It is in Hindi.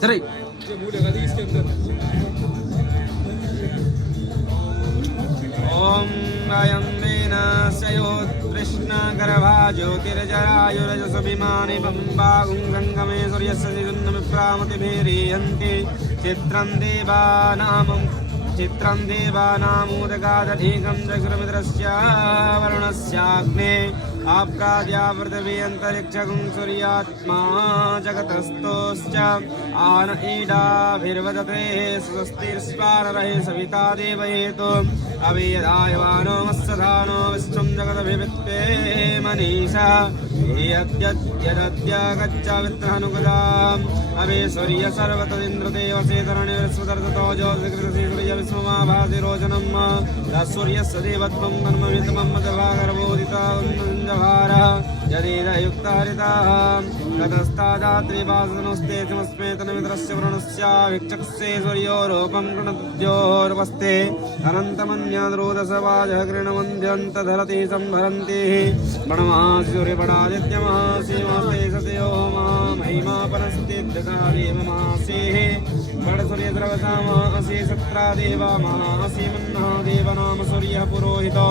चले ओम गायं कृष्ण गर्भा ज्योतिर्जरायुरजसभिमानि बम्बागुं गङ्गमे सूर्यस्य विप्रामतिभिरीयन्ति चित्रं देवानामुदगादधीकं जगुरुमित्रस्य वरुणस्याग्ने आप्राद्या पृथिवी अन्तरिक्षगुं सूर्यात्मा जगतस्तोश्च आन ईडाभिर्वदते स्वस्तिर्स्वाररहे सविता देवहेतु अभियदायवानो मत्सधानो विश्वं जगदभिवित्ते मनीषा यद्यद्य गच्छ वित्रहनुगदाम् अभि सूर्य सर्वतदिन्द्रदेवसेतरणिर्स्वतर्ततो ज्योतिर्गृहसी सूर्य विश्वमाभासिरोचनम् तत्सूर्यस्य देवत्वं कर्मवितमं मदभागर्भोदिताञ्जभारः यदीदयुक्ता हरिताः ततस्तादात्रिवासनस्ते समस्मेतनमित्रस्य वरुणस्याभिक्षक्से सूर्योरूपं गृणद्योर्वस्ते अनन्तमन्याद्रोदसवाजः गृणवन्द्यन्तधरति सम्भरन्ति वणमासि सूर्यपडादित्यमासीमास्ते सतयो महिमापनस्ति देवमासेः वडसूर्यद्रवसामासि सत्रा देवा महासि मन्ना देवनाम सूर्यः पुरोहितो